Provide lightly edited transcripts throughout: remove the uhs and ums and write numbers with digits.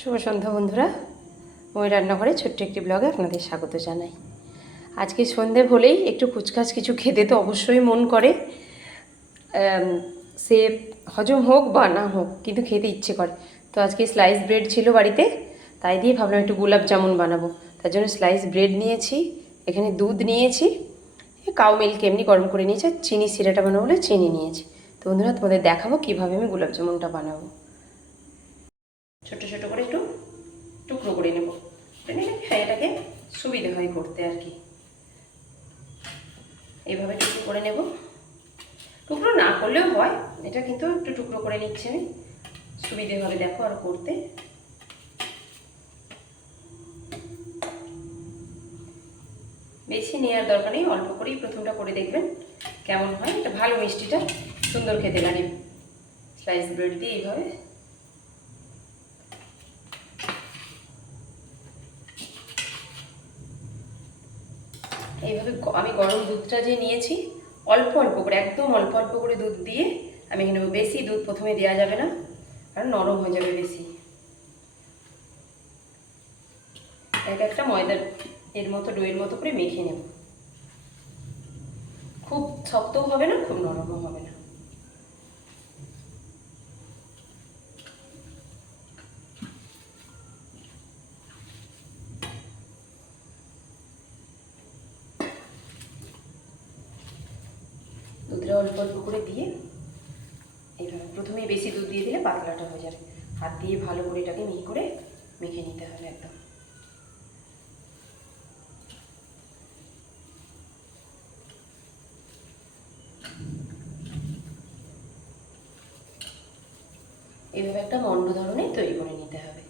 শুভ সন্ধ্যা বন্ধুরা, ওই রান্নাঘরে ছোট্ট একটি ব্লগে আপনাদের স্বাগত জানাই। আজকে সন্ধে হলেই একটু কুচকাচ কিছু খেতে তো অবশ্যই মন করে, সে হজম হোক বা না হোক, কিন্তু খেতে ইচ্ছে করে। তো আজকে স্লাইস ব্রেড ছিল বাড়িতে, তাই দিয়ে ভাবলাম একটু গোলাপ জামুন বানাবো। তার জন্য স্লাইস ব্রেড নিয়েছি, এখানে দুধ নিয়েছি, কাউ মিল্ক এমনি গরম করে নিয়েছি, চিনি সিরাটা বানাবো বলে চিনি নিয়েছি। তো বন্ধুরা, তোমাদের দেখাবো কীভাবে আমি গোলাপ জামুনটা বানাবো। ছোটো ছোটো করে একটু টুকরো করে নেব, হ্যাঁ এটাকে সুবিধে হয় করতে আর কি। এইভাবে টুকরো করে নেব, টুকরো না করলেও হয়, এটা কিন্তু একটু টুকরো করে নিচ্ছি আমি, সুবিধে হবে দেখো আর করতে। বেশি নেওয়ার দরকার নেই, অল্প করেই প্রথমটা করে দেখবেন কেমন হয়। এটা ভালো মিষ্টিটা সুন্দর খেতে লাগে স্লাইস ব্রেড দিয়ে। এইভাবে আমি গরম দুধটা যে নিয়েছি, অল্প অল্প করে, একদম অল্প অল্প করে দুধ দিয়ে আমি নেব। বেশি দুধ প্রথমে দেওয়া যাবে না, কারণ নরম হয়ে যাবে বেশি। এক একটা ময়দার এর মতো ডোয়ের মতো করে মেখে নেব। খুব শক্তও হবে না, খুব নরমও হবে না। দুধটা অল্প অল্প করে দিয়ে এইভাবে প্রথমেই বেশি দুধ দিয়ে দিলে পাতলাটা হয়ে যাবে। হাত দিয়ে ভালো করে এটাকে মিহি করে মেখে নিতে হবে একদম। এইভাবে একটা মন্ড ধরনের তৈরি করে নিতে হবে।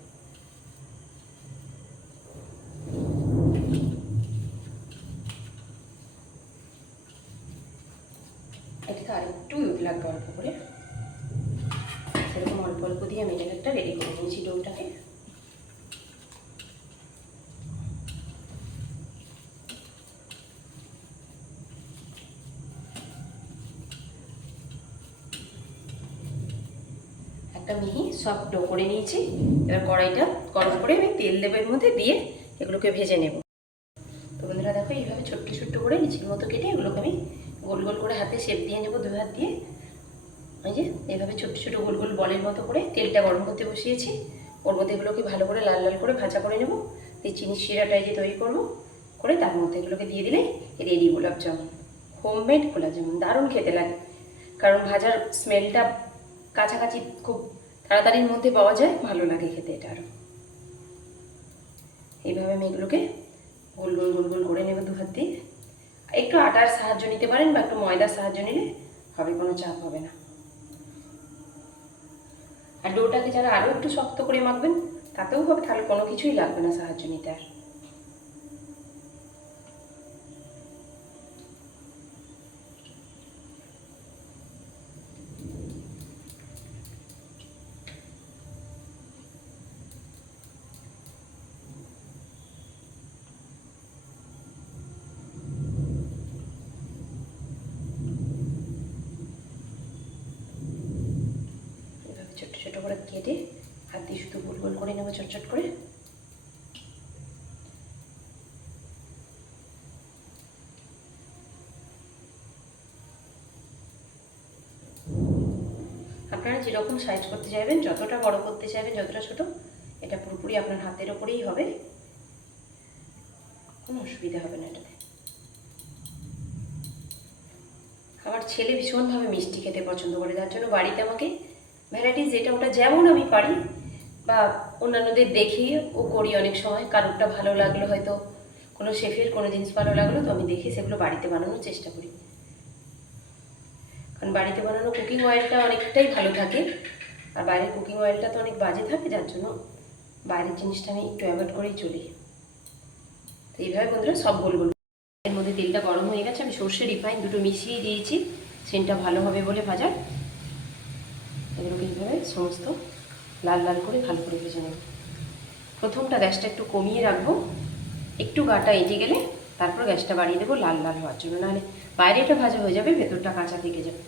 এটাতে আরেকটু দুধ লাগবে অল্প করে, সেরকম অল্প অল্প দিয়ে আমি এটাকে একটা রেডি করে নিয়েছি ডোটাকে। একটা মিহি সফট ডো করে নিয়েছি। এবার কড়াইটা গরম করে আমি তেল দেবো এর মধ্যে, দিয়ে এগুলোকে ভেজে নেব। তো বন্ধুরা দেখো, এইভাবে ছোট্ট ছোট্ট করে নিচের মতো কেটে এগুলোকে আমি গোল গোল করে হাতে শেপ দিয়ে নেবো, দুই হাত দিয়ে। এই যে এইভাবে ছোট্ট ছোটো গোল গোল বলের মতো করে তেলটা গরম করতে বসিয়েছি, ওর মধ্যে এগুলোকে ভালো করে লাল লাল করে ভাজা করে নেব। এই চিনির শিরাটাই যে তৈরি করবো করে তার মধ্যে এগুলোকে দিয়ে দিলে রেডি গোলাপ জামুন। হোমমেড গোলাপ জামুন দারুণ খেতে লাগে, কারণ ভাজার স্মেলটা কাছাকাছি খুব তাড়াতাড়ির মধ্যে পাওয়া যায়, ভালো লাগে খেতে এটা আরও। এইভাবে আমি এগুলোকে গোল গোল গোল গোল করে নেব দু হাত দিয়ে। একটু আটার সাহায্য নিতে পারেন বা একটু ময়দার সাহায্য নিলে হবে, কোনো চাপ হবে না। আর ডোটাকে যারা আরও একটু শক্ত করে মাখবেন তাতেও হবে, তাহলে কোনো কিছুই লাগবে না সাহায্য নিতে আর। ছোট্ট ছোটো করে কেটে হাত দিয়ে শুধু গোল গোল করে নেবো চটচট করে। আপনারা যেরকম সাইজ করতে চাইবেন, যতটা বড় করতে চাইবেন, যতটা ছোট, এটা পুরোপুরি আপনার হাতের ওপরেই হবে, কোনো অসুবিধা হবে না এটাতে। আমার ছেলে ভীষণভাবে মিষ্টি খেতে পছন্দ করে, যার জন্য বাড়িতে আমাকে ভ্যারাইটিস যেটা ওটা যেমন আমি পারি বা অন্যান্যদের দেখি ও করি, অনেক সময় কারোরটা ভালো লাগলো, হয়তো কোনো শেফের কোনো জিনিস ভালো লাগলো, তো আমি দেখি সেগুলো বাড়িতে বানানোর চেষ্টা করি। কারণ বাড়িতে বানানো কুকিং অয়েলটা অনেকটাই ভালো থাকে, আর বাইরের কুকিং অয়েলটা তো অনেক বাজে থাকে, যার জন্য বাইরের জিনিসটা আমি একটু অ্যাভয়েড করেই চলি। তো এইভাবে বন্ধুরা সব গোল গোল। এর মধ্যে তেলটা গরম হয়ে গেছে, আমি সর্ষে রিফাইন দুটো মিশিয়ে দিয়েছি সেন্টটা ভালো হবে বলে ভাজার। এগুলোকে এইভাবে সমস্ত লাল লাল করে ভালো করে ভেজে নেব। প্রথমটা গ্যাসটা একটু কমিয়ে রাখবো, একটু গাটা এঁটে গেলে তারপর গ্যাসটা বাড়িয়ে দেবো লাল লাল হওয়ার জন্য, নাহলে বাইরেটা ভাজা হয়ে যাবে, ভেতরটা কাঁচা থেকে যাবে।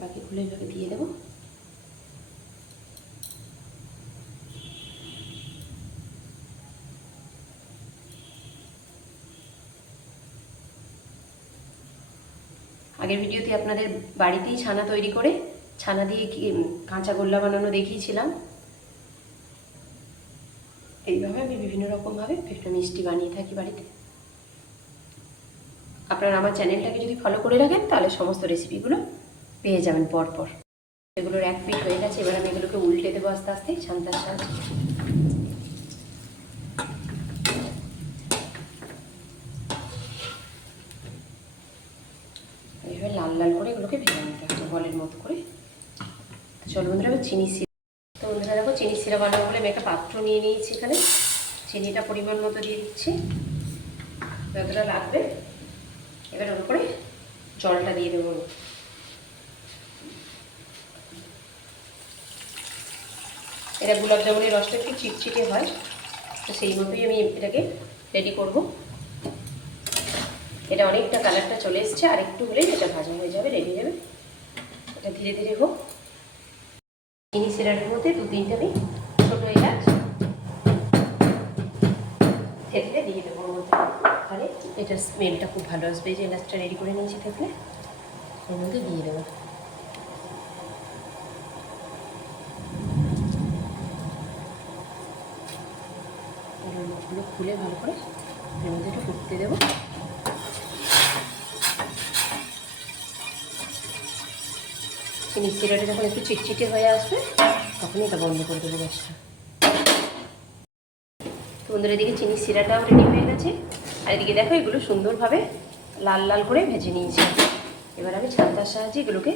বাকিগুলো এইভাবে দিয়ে দেবো। আগের ভিডিওতে আপনাদের বাড়িতেই ছানা তৈরি করে ছানা দিয়ে কাঁচা গোল্লা বানানো দেখিয়েছিলাম। এইভাবে আমি বিভিন্ন রকমভাবে একটা মিষ্টি বানিয়ে থাকি বাড়িতে। আপনারা আমার চ্যানেলটাকে যদি ফলো করে রাখেন তাহলে সমস্ত রেসিপিগুলো পেয়ে যাবেন পরপর। এগুলোর এক পিঠ হয়ে গেছে, এবার আমি এগুলোকে উল্টে দেবো আস্তে আস্তে ছান্তার সাহায্যে। এইভাবে লাল লাল করে এগুলোকে ভেজে নিতে হবে বলের মতো করে। তো চলো বন্ধুরা, আমি চিনি সিরাপ, তো বন্ধুরা দেখো চিনি সিরাপ বানাবো বলে আমি একটা পাত্র নিয়ে নিয়েছি। এখানে চিনিটা পরিমাণ মতো দিয়ে দিচ্ছি, যতটা লাগবে। এবার ওর উপরে জলটা দিয়ে দেবো। এটা গোলাপ জামুনের রসটা একটু চিটচিটে হয়, তো সেই মতোই আমি এটাকে রেডি করব। এটা অনেকটা কালারটা চলে এসছে, আর একটু হলেই এটা ভাজা হয়ে যাবে, রেডি যাবে। এটা ধীরে ধীরে হোক। চিনি সিরাপের মধ্যে 2-3টে আমি ছোটো এলাচ থেতলে দিয়ে দেবো ওর মধ্যে, তাহলে এটার স্মেলটা খুব ভালো আসবে। যে এলাচটা রেডি করে নিয়েছি থেতলে, ওর মধ্যে দিয়ে দেবো। মুখগুলো খুলে ভালো করে এর মধ্যে একটু ফুটতে দেবো। চিনি সিরাটা যখন একটু চিটচিটে হয়ে আসবে তখন এটা বন্ধ করে দেবো গ্যাসটা। তো বন্ধুরা, এদিকে চিনি সিরাটাও রেডি হয়ে গেছে, আর এদিকে দেখো এগুলো সুন্দরভাবে লাল লাল করে ভেজে নিয়েছি। এবার আমি ছান্তার সাহায্যে এগুলোকে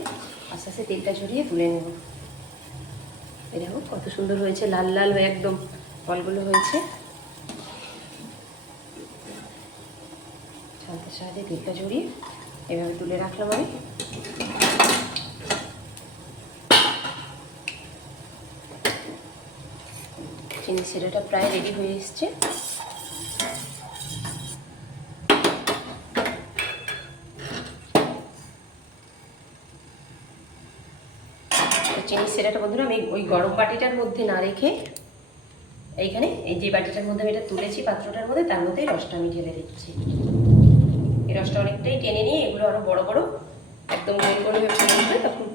আস্তে আস্তে তেলটা ঝরিয়ে তুলে নেব। এই দেখো কত সুন্দর হয়েছে, লাল লাল হয়ে একদম বলগুলো হয়েছে। ছান্তার সাহায্যে তেলটা ঝরিয়ে এভাবে তুলে রাখলাম আমি। চিনি সিরাটা প্রায় রেডি হয়ে এসছে। চিনি সিরাটা বন্ধুরা আমি ওই গরম বাটিটার মধ্যে না রেখে এইখানে এই যে বাটিটার মধ্যে আমি এটা তুলেছি পাত্রটার মধ্যে, তার মধ্যেই রসটা আমি ঢেলে দিচ্ছি। এই রসটা অনেকটাই টেনে নিয়ে এগুলো আরও বড় বড় একদম গোল গোল হয়ে ফুলে উঠবে, তখন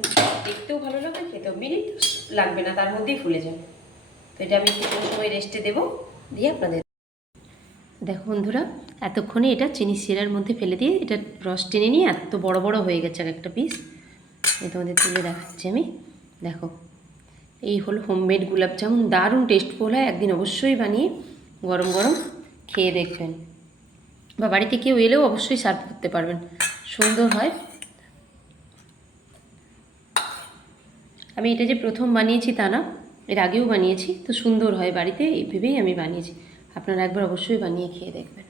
দেখতেও ভালো লাগবে, খেতেও মিনিট লাগবে না, তার মধ্যেই ফুলে যাবে। তো এটা আমি একটু সময় রেস্টে দেবো, দিয়ে আপনাদের দেখো বন্ধুরা, এতক্ষণে এটা চিনি সিরার মধ্যে ফেলে দিয়ে এটা রস টেনে নিয়ে এত বড় বড় হয়ে গেছে এক একটা পিস। এই তোমাদের তুলে দেখাচ্ছি আমি। দেখো এই হলো হোমমেড গোলাপ জামুন, দারুণ টেস্টফুল হয়। একদিন অবশ্যই বানিয়ে গরম গরম খেয়ে দেখবেন, বা বাড়িতে কেউ এলেও অবশ্যই সার্ভ করতে পারবেন, সুন্দর হয়। আমি এটা যে প্রথম বানিয়েছি তা না, এর আগেও বানিয়েছি, তো সুন্দর হয় বাড়িতে, এই ভেবেই আমি বানিয়েছি। আপনারা একবার অবশ্যই বানিয়ে খেয়ে দেখবেন।